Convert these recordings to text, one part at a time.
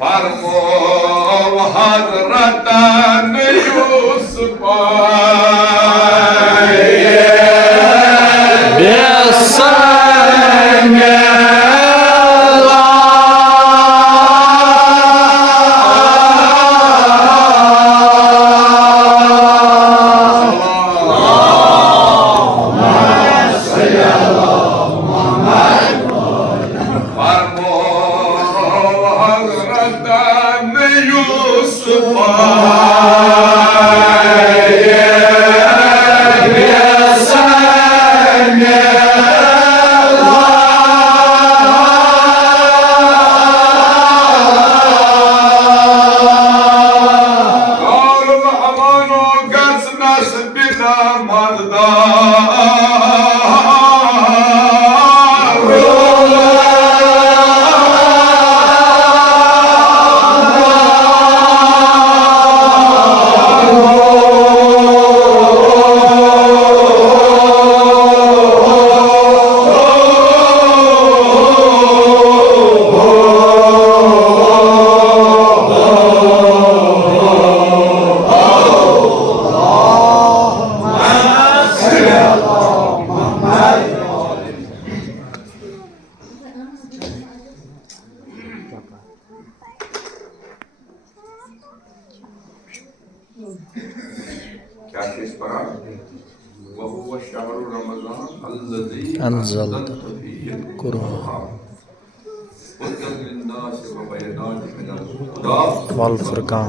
فرمو حضرتان يوسف أنزلت القرآن والفرقان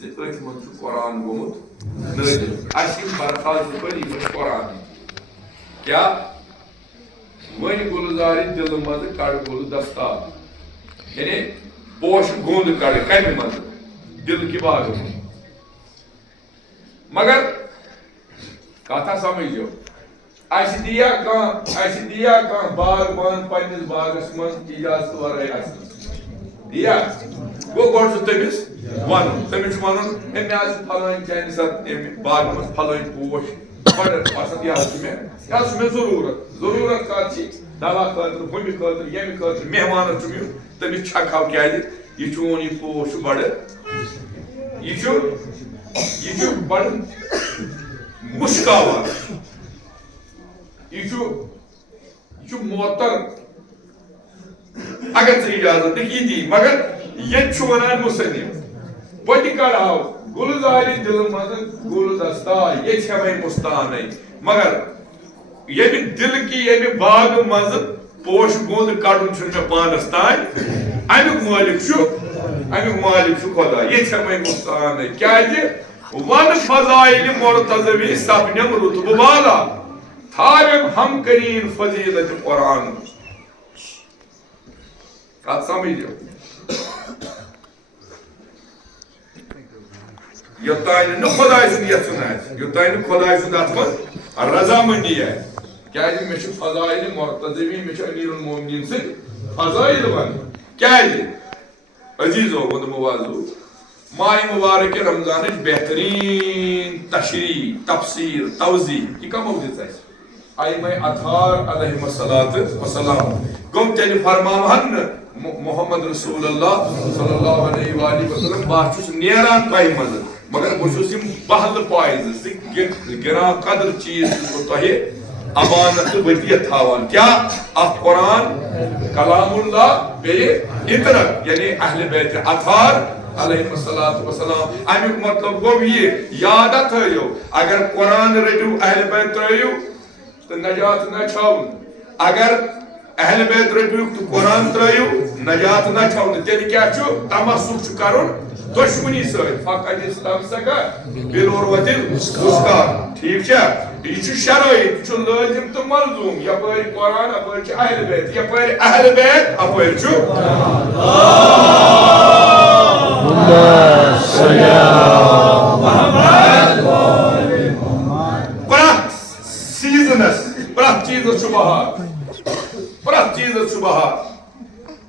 أتھ منٛز چھُ قرآن گوٚمُت نٲزِل اَسہِ یِم برخاست پٔرۍ یِم ٲسۍ قرآن کیٛاہ وۄنۍ گُلزارِ دِلہٕ منٛزٕ کڑ گُلہٕ دستار یعنی پوشہٕ گوٚنٛد کڑ کمہِ منٛزٕ دِل کہِ باغہٕ منٛز مگر کتھا سمجھو اَسہِ دِیا کانٛہہ باغبان پننِس باغس منٛز اِجازت ورٲے اَسہِ دِیا گوٚو گۄڈٕ چھُ تٔمِس وَنُن تٔمِس چھُ وَنُن ہے مےٚ حظ چھُ پھلٲنۍ چانہِ ساتہٕ اَمہِ باغہٕ منٛز پھلٲنۍ پوش بڑٕ پسنٛد یہِ حظ چھُ مےٚ ضروٗرت کَتھ چھِ دوا خٲطرٕ ہُمہِ خٲطرٕ ییٚمہِ خٲطرٕ مہمانس چھُم یُن تٔمِس چھکہو کیٛازِ یہِ چون یہِ پوش چھُ بڑٕ یہِ چھُ بڑٕ مُشکاوان یہِ چھُ معطر اگر ژٕ اِجازت دِکھ یہِ دی مگر ییٚتہِ چھُ وَنان مُصنِف بہٕ تہِ کڑہو گُلزارِ دِلہٕ منٛزٕ گُلہٕ دستار ییٚتہِ چھےٚ وۄنۍ مُستانٕے مگر ییٚمہِ دِلہٕ کہِ ییٚمہِ باغہٕ منٛزٕ پوشہٕ گوٚنٛد کڑُن چھُنہٕ مےٚ پانس تانۍ امیُک مٲلِک چھُ خۄدا ییٚتہِ چھےٚ وۄنۍ مُستانٕے کیٛازِ ون فضائلِ مرتضوی سپنم رتبہٕ والا تھاویم ہم کرین فضیلت قرآن کتھ سمجھو یوٚتانۍ نہٕ خۄداے سُنٛد یژھُن آسہِ یوٚتانۍ نہٕ خۄداے سُنٛد اتھ منٛز رضامندی آسہِ کیٛازِ مےٚ چھُ فضائلِ مرتضوی مےٚ چھُ امیر المومنین سۭتۍ فضائل ونُن کیٛازِ عزیزو ووٚن موازو ماہِ مبارک رمضانٕچ بہتریٖن تشریح تفسیٖر توضیح یہِ کمو دِژ اَسہِ ائمہ اطہار علیہم الصلاۃ والسلام گوٚو تیٚلہِ فرماوہن نہٕ محمد رسول اللہ صلی اللہ علیہ وآلہ وسلم بہٕ چھُس نیران تۄہہِ منٛزٕ مگر بہٕ چھُس یِم بہلہٕ پایزٕ گِران قدر چیٖز چھُس بہٕ تۄہہِ امانت تہٕ ودیت تھاوان کیٛاہ اکھ قرآن کلام اللہ بیٚیہِ اطرت یعنی اہلِ بیتِ اطہار علیہ الصلاۃ والسلام امیُک مطلب گوٚو یہِ یاد تھٲیِو اگر قرآن رٔٹِو اہلِ بیت ترٲیِو تہٕ نجات نہ چھاوُن اگر اہلِ بیت رٔٹِو تہٕ قرآن ترٲیِو نجات نہ چھاوُن تیٚلہِ کیٛاہ چھُ تمسُک چھُ کرُن دۄشوٕنی سۭتۍ فقط استمسکا بالعروۃ الوثقی ٹھیٖک چھا یہِ چھُ شرٲیِط یہِ چھُ لٲزِم تہٕ ملزوٗم یپٲرۍ قرآن اپٲرۍ چھُ اہلِ بیت یپٲرۍ اہلِ بیت اپٲرۍ چھُ پرٛٮ۪تھ سیٖزنس پرٛٮ۪تھ چیٖزس چھُ بہار پرٛٮ۪تھ چیٖزس چھُ بہار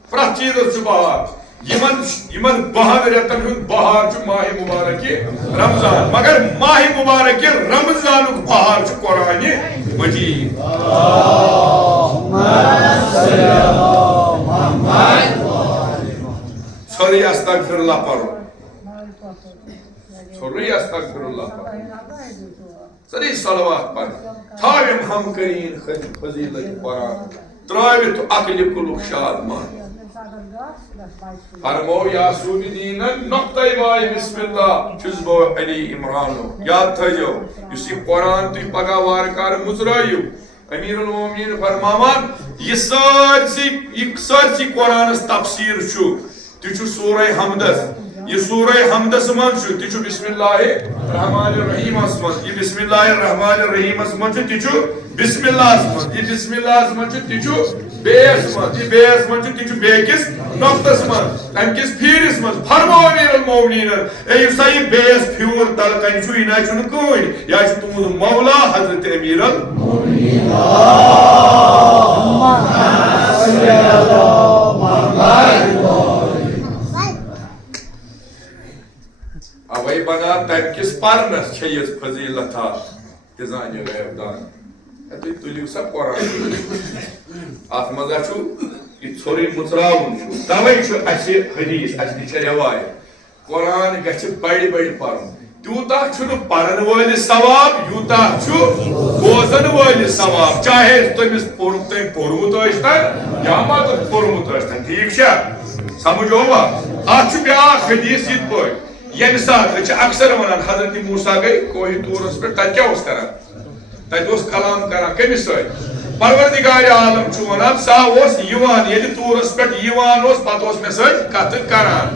پرٛٮ۪تھ چیٖزس چھُ بہار یِمن 12 رٮ۪تن ہُنٛد بہار چھُ ماہِ مُبارکہِ رمضان مگر ماہِ مُبارکہِ رمضانُک بہار چھُ قرآنہِ مجیٖد ژھورٕے استغفر اللہ پرُن ژھورٕے استغفر اللہ پرُن ژورٕے صلوات پرٕنۍ تھاویم ہم کرین فضیلت قرآن ترٲوِتھ عقلہِ کُلُک شادمان فرمو یا سوٗدِ دیٖنن نۄقطے واے بسم اللہ چھُس بہٕ علی عمرانُک یاد تھٲیزیو یُس یہِ قرآن تُہۍ پگاہ وارٕ کارٕ مُژرٲیِو امیر المومنین فرماوان یہِ سٲرسٕے قرآنس تفسیٖر چھُ تہِ چھُ سورہ حمدس یہِ سورہ حمدس منٛز چھُ تہِ چھُ بسم اللہ الرحمن الرحیمس منٛز یہِ بسم اللہ الرحمن الرحیمس منٛز چھُ تہِ چھُ بسم اللہس منٛز یہِ بسم اللہس منٛز چھُ تہِ چھُ بیٚیس منٛز یہِ بیٚیس منٛز چھُ تہِ چھُ بیٚکِس نۄقطس منٛز امہِ کِس پھیٖرِس منٛز فرمو امیر المومنیٖنن اے یُس سا یہِ بیٚیس پھیوٗر تلہٕ کنہِ چھُ یہِ نہ چھُنہٕ کٕہٕنۍ یہِ حظ چھُ تُہنٛد مولا حضرت امیر المومنیٖن اوے بنان تمہِ کِس پرنس چھےٚ یژھ فضیلتھا تہِ زانہِ غیب دان تُہۍ تُلِو سا قرآن اتھ منٛز ہا چھُ یہِ ژھورٕے مُژراوُن چھُ توے چھُ اسہِ حدیث اسہِ نِش چھےٚ رٮ۪وایت قرآن گژھِ بڑِ بڑِ پرُن تیوٗتاہ چھُنہٕ پرن وٲلِس ثواب یوٗتاہ چھُ بوزن وٲلِس ثواب چاہے تٔمِس تٔمۍ پوٚرمُت ٲسۍتن یا ما تٔمۍ پوٚرمُت ٲسۍتن ٹھیٖک چھا سمجھووا اتھ چھُ بیٛاکھ حدیث یِتھ پٲٹھۍ ییٚمہِ ساتہٕ أسۍ چھِ اکثر ونان حضرت موسیٰ گٔے کوہِ طوٗرس پٮ۪ٹھ تتہِ کیٛاہ اوس کران تتہِ اوس کلام کران کٔمِس سۭتۍ پروردگارِ عالم چھُ ونان سُہ اوس یِوان ییٚلہِ طوٗرس پٮ۪ٹھ یِوان اوس پتہٕ اوس مےٚ سۭتۍ کتھٕ کران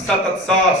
7,000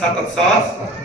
7,000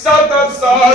7,000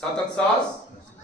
7,000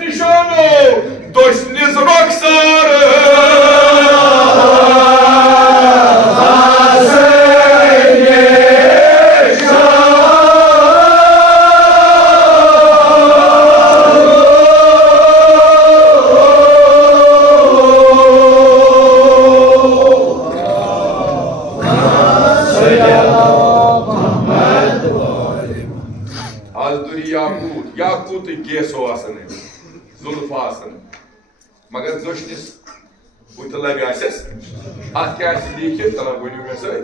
nişano doşniz roksar yakut geso asını zulfa asını magar zoşnis utalagasız atkâsi diyeki tala bölüm mesela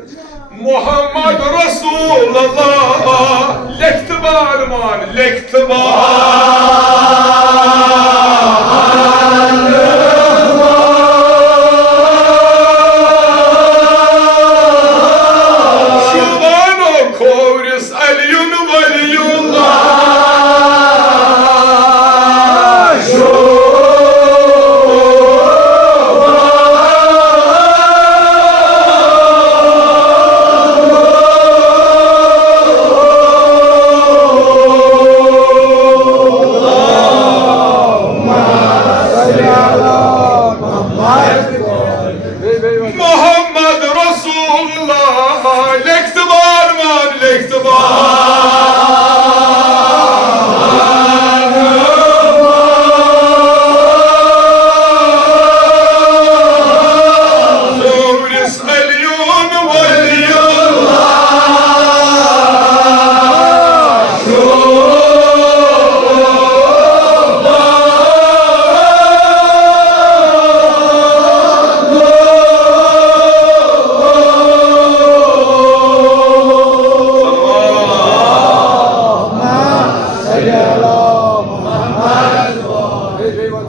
Muhammed Resulullah lektibar man Şubano kovris aliyun valiyullah Muhammed Resulullah lektibar man Kovris aliyun valiyullah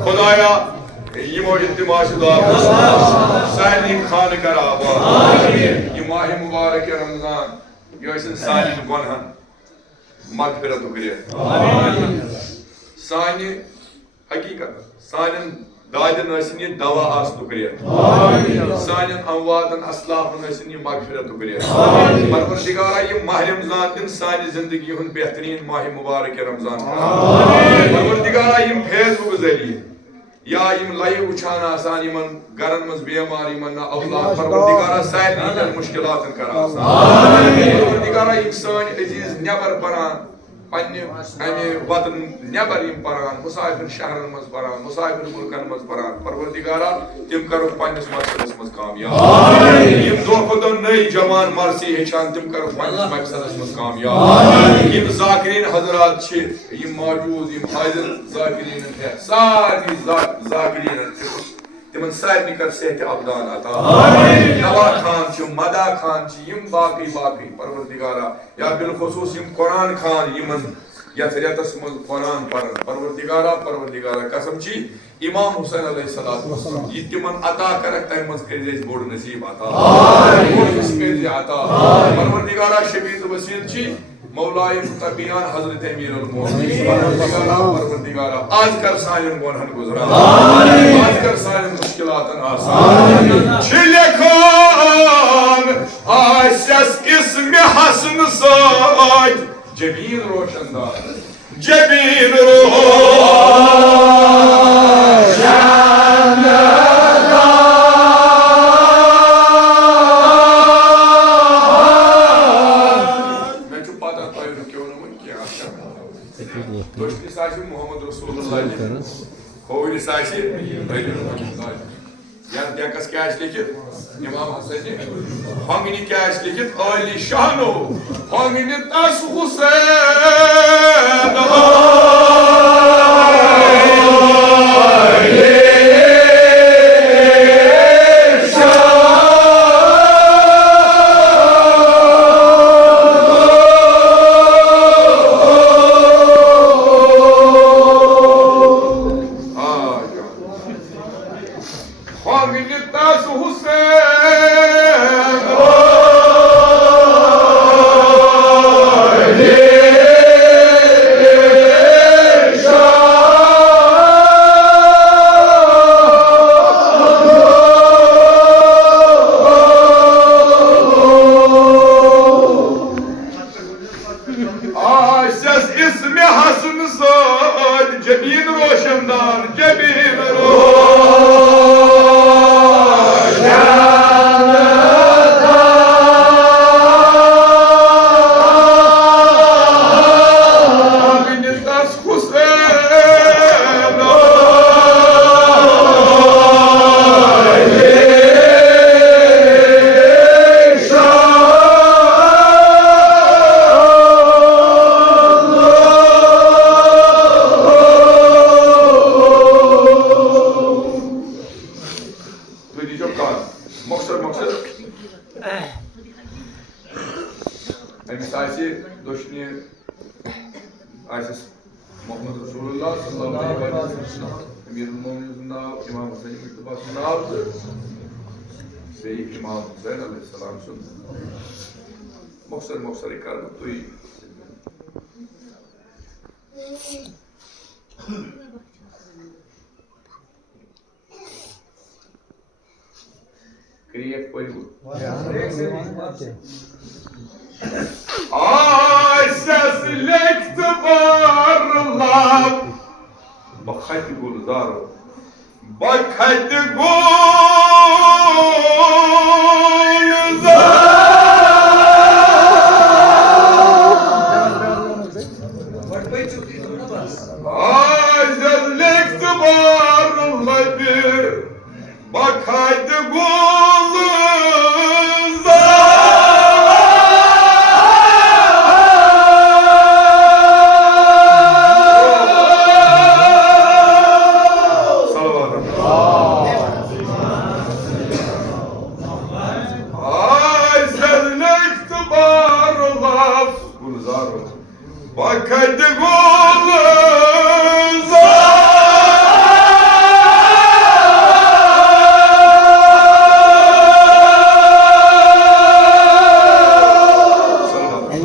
Khudaya yimo iltimaşı dua Sani khanı karaba Yimahi mübarek Ramazan Yoşun sani gonhan Magfirat ukriye Sani hakikat Sanin daidin asini dava as ukriye Sanin anvadın aslafın asini magfirat ukriye Parvardigara yim mahi Ramazan din sani zindagi hun behtrin mahi mübarek Ramazan Parvardigara yim feyz bu güzeli Ya yim layı uçağına asan iman garanımız biyemar imanna Allah Parvardigara sahibinin müşkilatın kararsan Parvardigara yim sani aziz nebar paran Panni vatın nebar yim paran musafir şehrimiz paran musafir mulkanımız paran Parvardigara tim karup pannis maksadımız kamyab Yim dokudan ney caman marsi heçan tim karup pannis maksadımız kamyab Yim zakirin hazırat çi yim mavcud yim haydır zakirinin sadi zakirinin Timin sahibini kar sehti abdan ata Nava khan çi mada khan çi yim baki Parvardigara Ya bilkhusus yim Kur'an khan yimin Yathriyatasmız Kur'an Parvardigara kasam çi İmam Hüseyin aleyhissalatu vesselam Yittiman ata karak taymaz krizes bod nasib ata Bod ispezi ata Parvardigara şebid vasiyet çi Mevla-i Mutabiyan Hazreti Emirul Mu'minin Parvardigara az kar salim gonhan guzran az kar salim müşkilatın asan Çilekan Asyas ismi hasını sayd Cebin roşandar Cebin Doşni saçı Muhammed Resulullah Kovini saçı Yani denkas kâş lekit İmam Hasan'ı Hangini kâş lekit Ali Şahnu Hangini tas Hüseyin cebin roşandan, cebin roşandan. Abiniz Hüseyin Emsasi doşni Ayşe Muhammed Resulullah sallallahu aleyhi ve sellem Emirul Mu'minin nav İmam Hüseyin iktibasının navdı Seyyid İmam Hüseyin aleyhisselam sundu Moksar ikardı duy Kriyek koygu Ay seslekti varlar Bak hadi gul zaro Bak hadi gul Ay seslekti varlar bir Bak hadi gul Bak hadi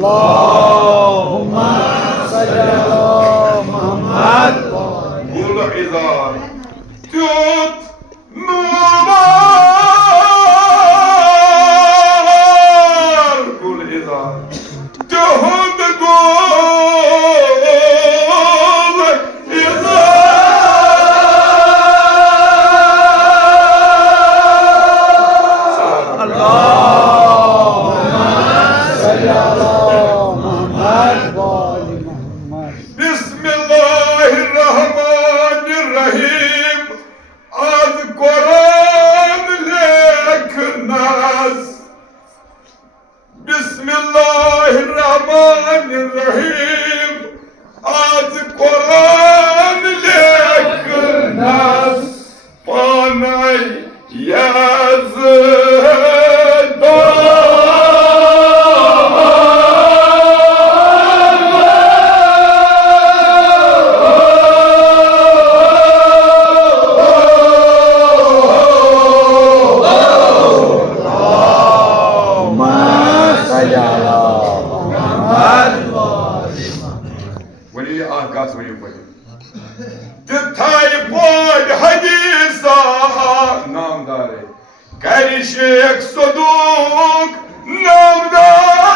Allahumma salli ala Muhammed Kul izar Tut numar Kul izar Tuhud Bismillahirrahmanirrahim Az Kur'an leknas Bismillahirrahmanirrahim Az Kur'an leknas Panay yazı Detay hadisa namdare Karışık soduk namdare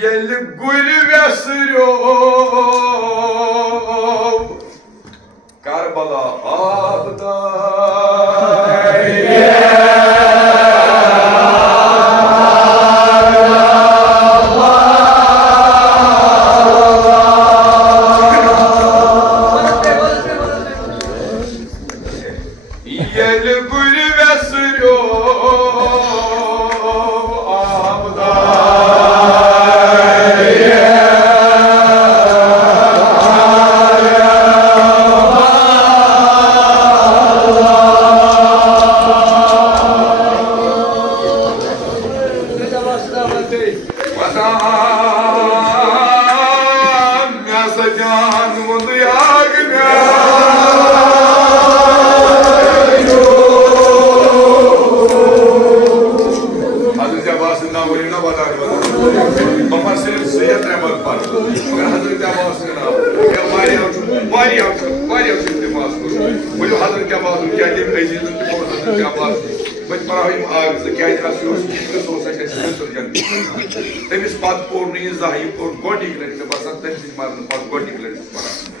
Yel gül vesirov Karbala abda Yel gül vesirov abda Bapak sering saya terima kasih. Karena itu kita mau senang. kağıdı asıyoruz, gitmesi olsa kesinlikle söyleyeceğim. Temiz pat pornayı zahim por godikleri basan temiz marın pat godikleri bana.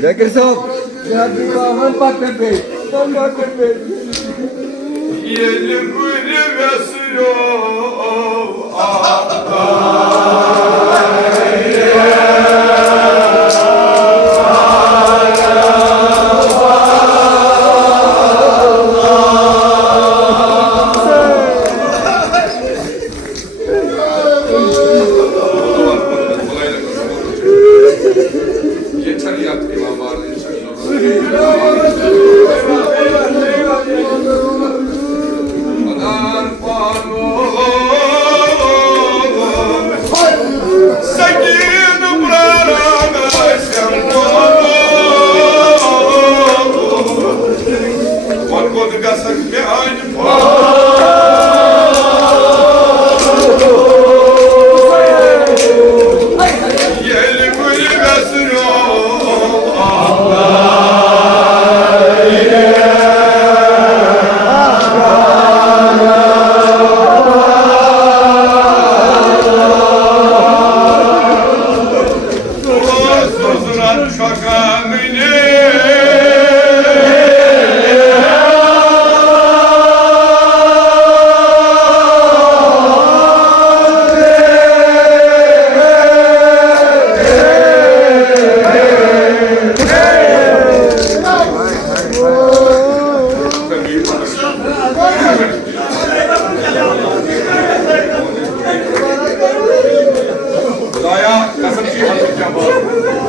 Zakir Saab, Rahman Pak Tepe, Pak Tepe. Yeli gülü vesilo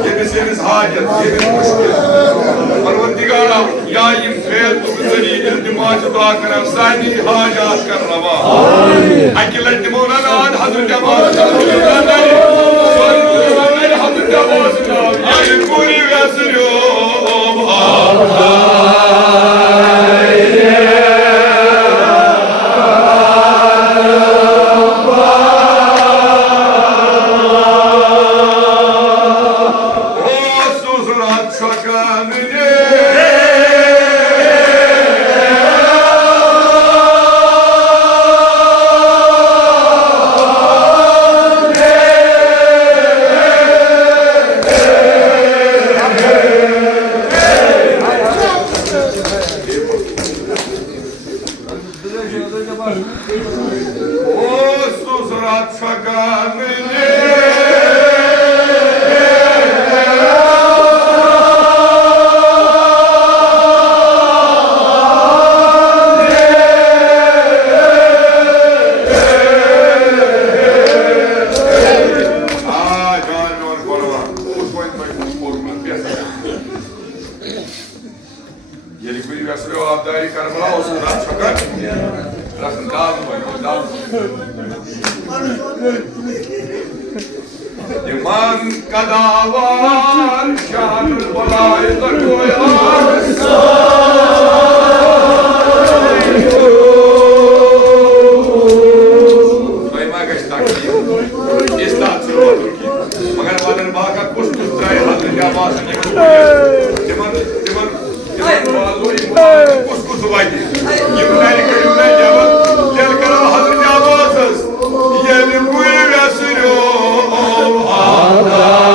Yemisiniz hacet, yemis müşkil. Parvardigara, ya yim feyl tukzari, iltimacı dua karan, sani hacat kar rava. Akilat Mevlana Hazreti Abbas Hazretleri, Hazreti Hazreti Abbas yani kuri yazıyorum Allah. Iman kadavar şanul balayda koyarsa Doyma geçtak İstat sırvadır ki Magar vadan baka kuş kustray Hazreti Abbas'ın Timan valu iman kuş kusu vaydi Yimnayli kelimden cevap Gel kara Hazreti Abbas'ız Yelim bu ev yasırıyor Allah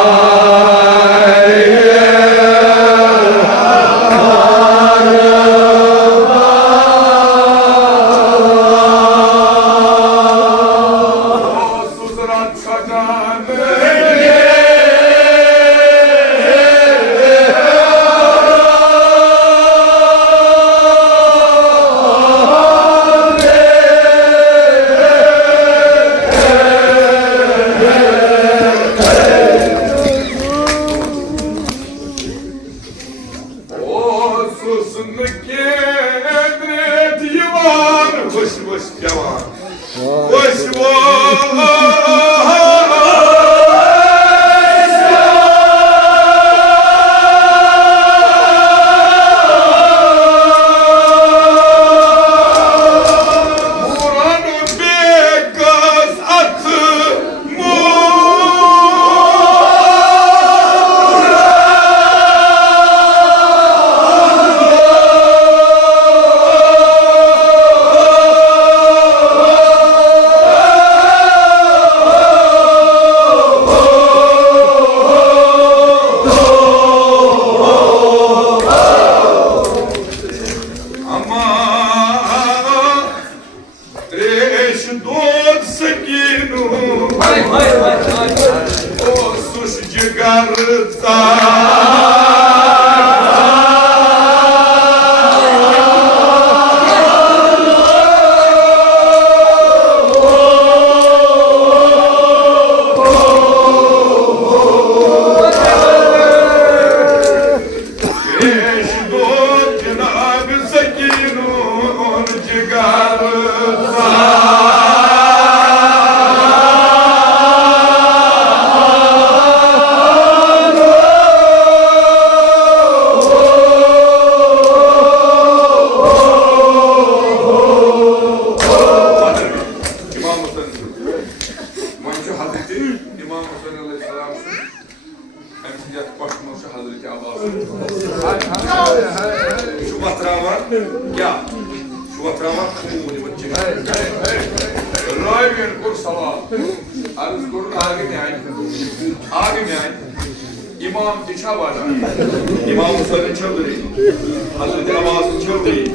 İmam Dişavada, İmam Musa'nın Çöldürü, Hazreti Abbas'ın Çöldürü,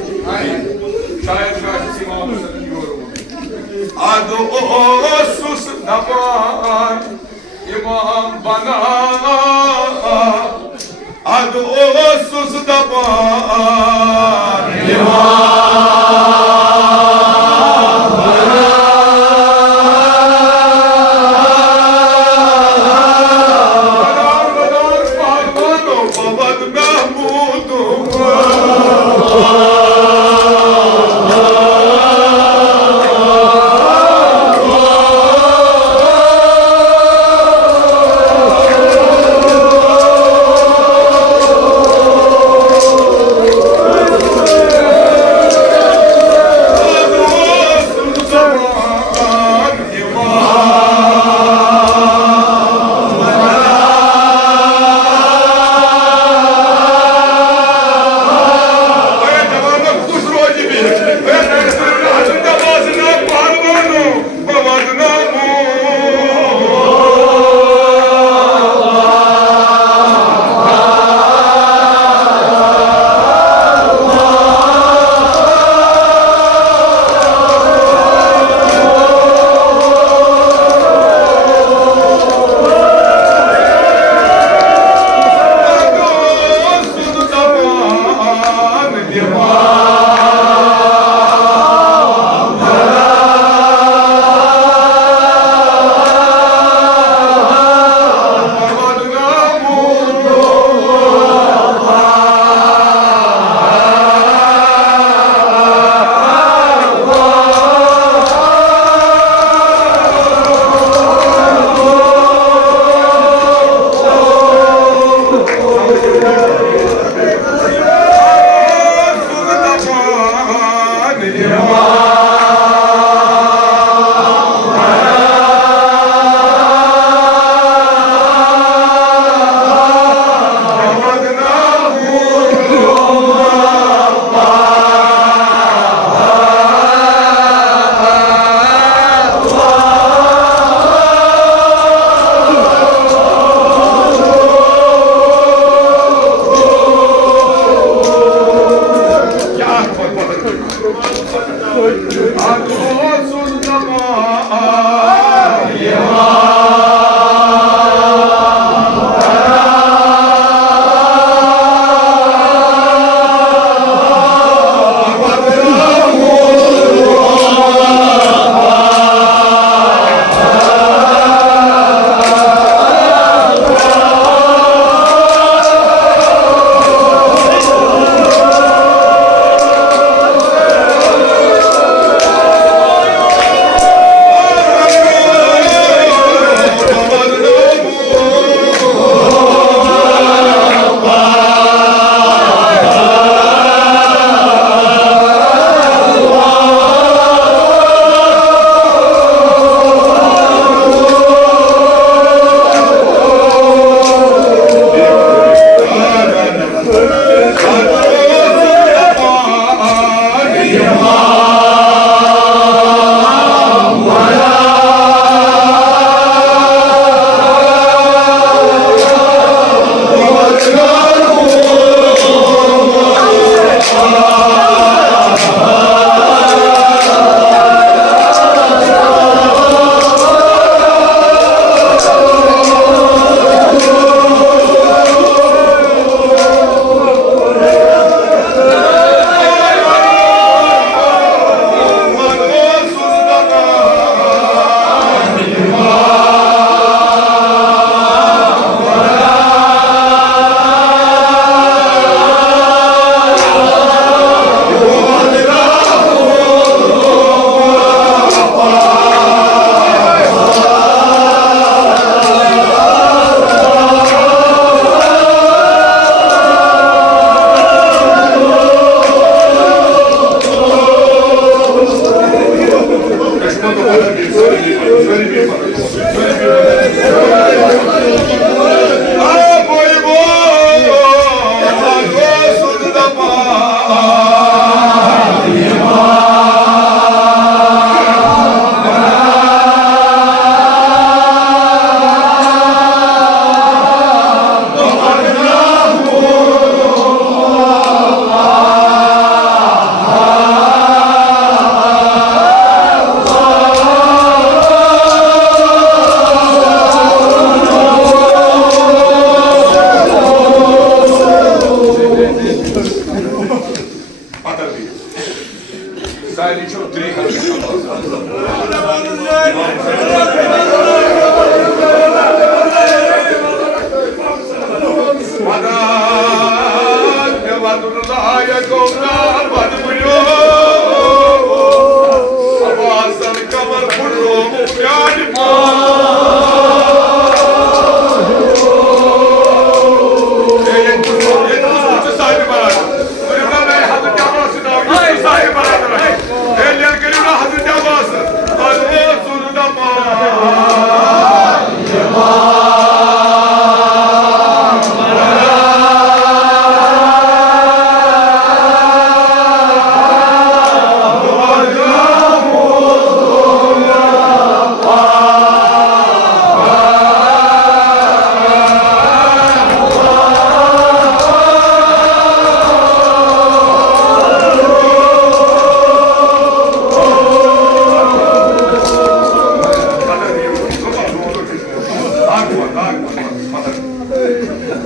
şair şahit İmam Musa'nın yorumu. Adı o sus naban, İmam bana, adı o sus naban, İmam.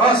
as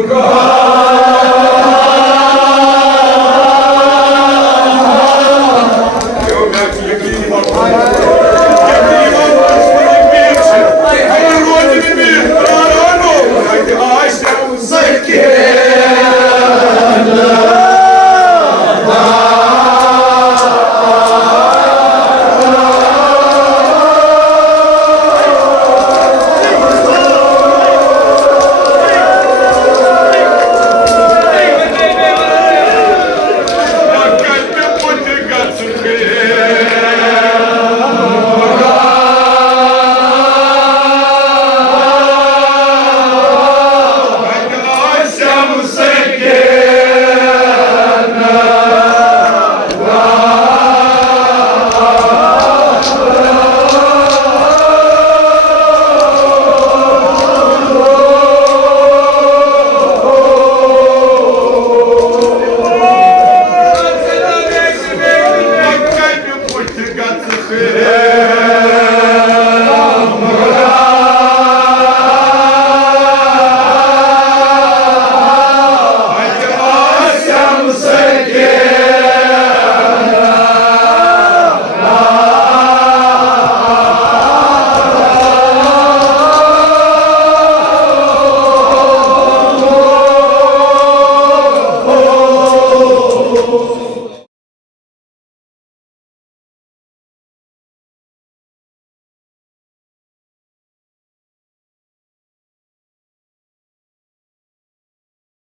God